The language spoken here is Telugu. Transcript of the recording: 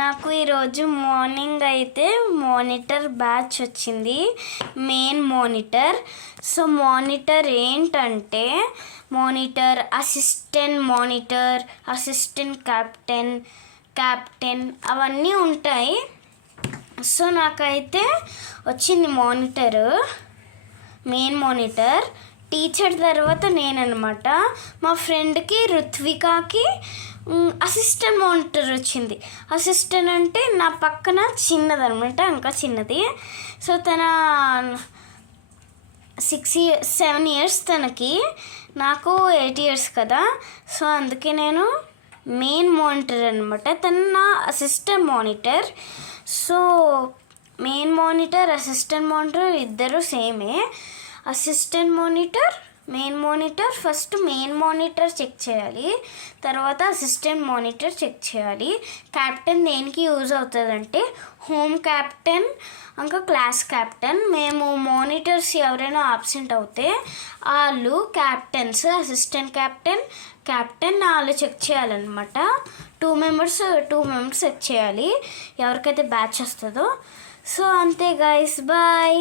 నాకు ఈరోజు మార్నింగ్ అయితే మానిటర్ బ్యాచ్ వచ్చింది, మెయిన్ మానిటర్. సో మానిటర్ ఏంటంటే మానిటర్, అసిస్టెంట్ క్యాప్టెన్ అవన్నీ ఉంటాయి. సో నాకైతే వచ్చింది మానిటరు, మెయిన్ మానిటర్. టీచర్ తర్వాత నేననమాట. మా ఫ్రెండ్కి రుత్వికాకి అసిస్టెంట్ మానిటర్ వచ్చింది. అసిస్టెంట్ అంటే నా పక్కన చిన్నదనమాట, ఇంకా చిన్నది. సో తన 7 years తనకి, నాకు 8 years కదా. సో అందుకే నేను మెయిన్ మానిటర్ అనమాట, తను నా assistant monitor. So main monitor, assistant monitor ఇద్దరు సేమే. Assistant monitor, main monitor. First main monitor check చేయాలి, తర్వాత అసిస్టెంట్ మానిటర్ చెక్ చేయాలి. క్యాప్టెన్ దేనికి యూజ్ అవుతుందంటే హోమ్ క్యాప్టెన్, ఇంకా క్లాస్ క్యాప్టెన్. మేము మానిటర్స్ ఎవరైనా ఆబ్సెంట్ అవుతే వాళ్ళు క్యాప్టెన్స్, అసిస్టెంట్ క్యాప్టెన్ వాళ్ళు చెక్ చేయాలన్నమాట. 2 members చెక్ చేయాలి ఎవరికైతే బ్యాచ్ వస్తుందో. సో అంతే గైస్, బాయ్.